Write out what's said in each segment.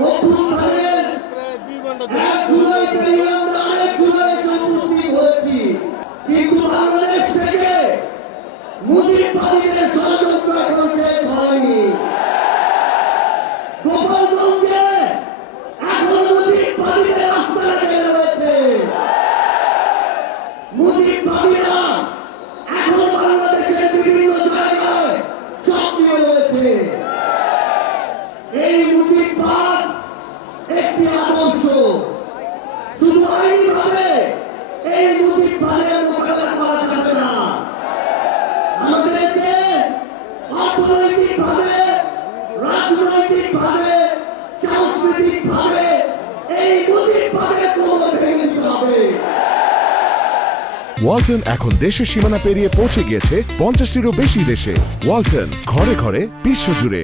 অভ্যুত্থানের এক জুলাই পেরিয়ে আমরা আরেক জুলাইতে উপস্থিত হয়েছি। কিন্তু বাংলাদেশ থেকে মুজিববাদীদের ষড়যন্ত্র এখন শেষ হয়নি। গোপালগঞ্জের একটি আদর্শ। শুধু আইনি ভাবে এই মুজিব মোকাবেলা করা যাবে না। আমাদেরকে অর্থনৈতিক ভাবে রাজনৈতিক ভাবে সাংস্কৃতিক ভাবে এই মুজিব কোমর ভেঙে দিতে হবে। ওয়ালটন এখন দেশের সীমানা পেরিয়ে পৌঁছে গিয়েছে পঞ্চাশটিরও বেশি দেশে। ওয়ালটন, ঘরে ঘরে, বিশ্বজুড়ে।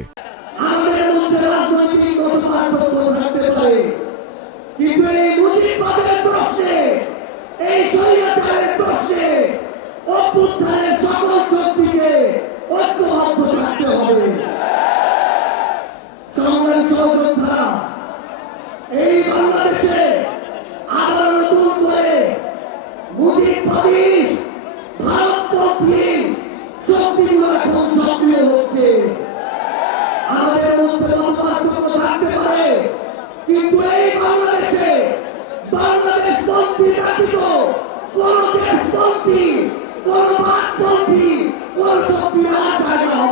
বসে থাকতে হবে। সংগ্রামী সহযোদ্ধা, এই বাংলাদেশে আবার নতুন করে মোদীবাদী ভারতপন্থী শক্তিগুলো এখন সক্রিয় হচ্ছে। আমাদের মধ্যে মতপার্থক্য থাকতে পারে, কিন্তু এই বাংলাদেশে বাংলাদেশ পন্থী ব্যতীত কোন দেশপন্থী কোন বাদপন্থী বলতে হবে আর ভাই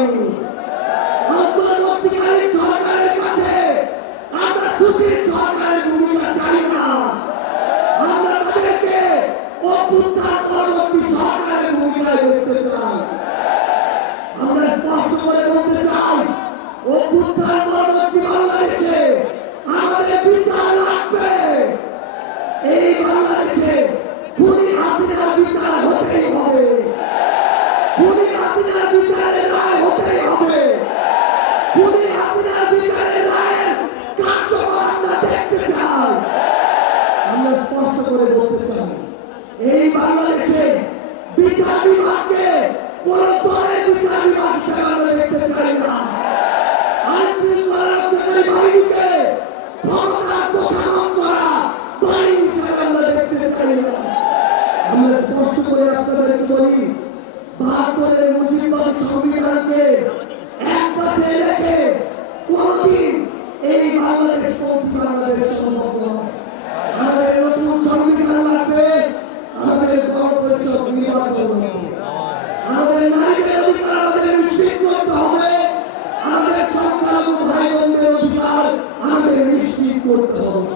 em mim. না আইনজীবী মারার পেছনে বাহিনীকে ক্ষমতার প্রসারণ করা বাহিনী হিসেবে আমরা দেখতে চাই স্পষ্ট করে করতে হবে।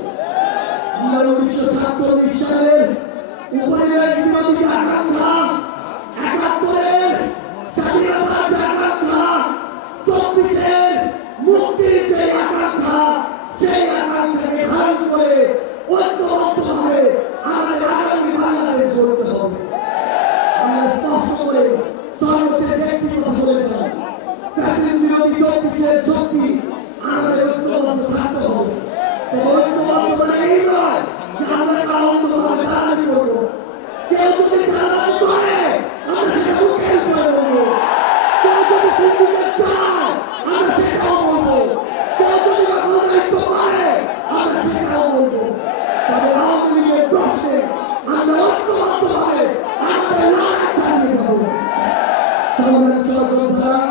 আমরা উনিশশো সাতচল্লিশ সালের উপাধিবাসী আকাঙ্ক্ষা আন্দোলনের যোদ্ধারা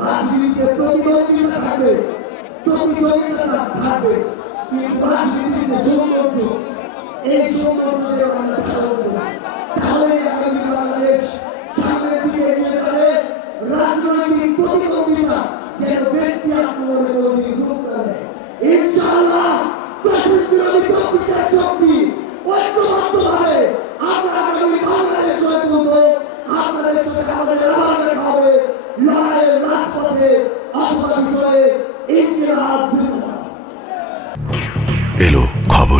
রাজনীতিতে প্রতিযোগিতা থাকবে প্রতিযোগিতা থাকবে এই সৌন্দর্যকে আমরা ধারণ করি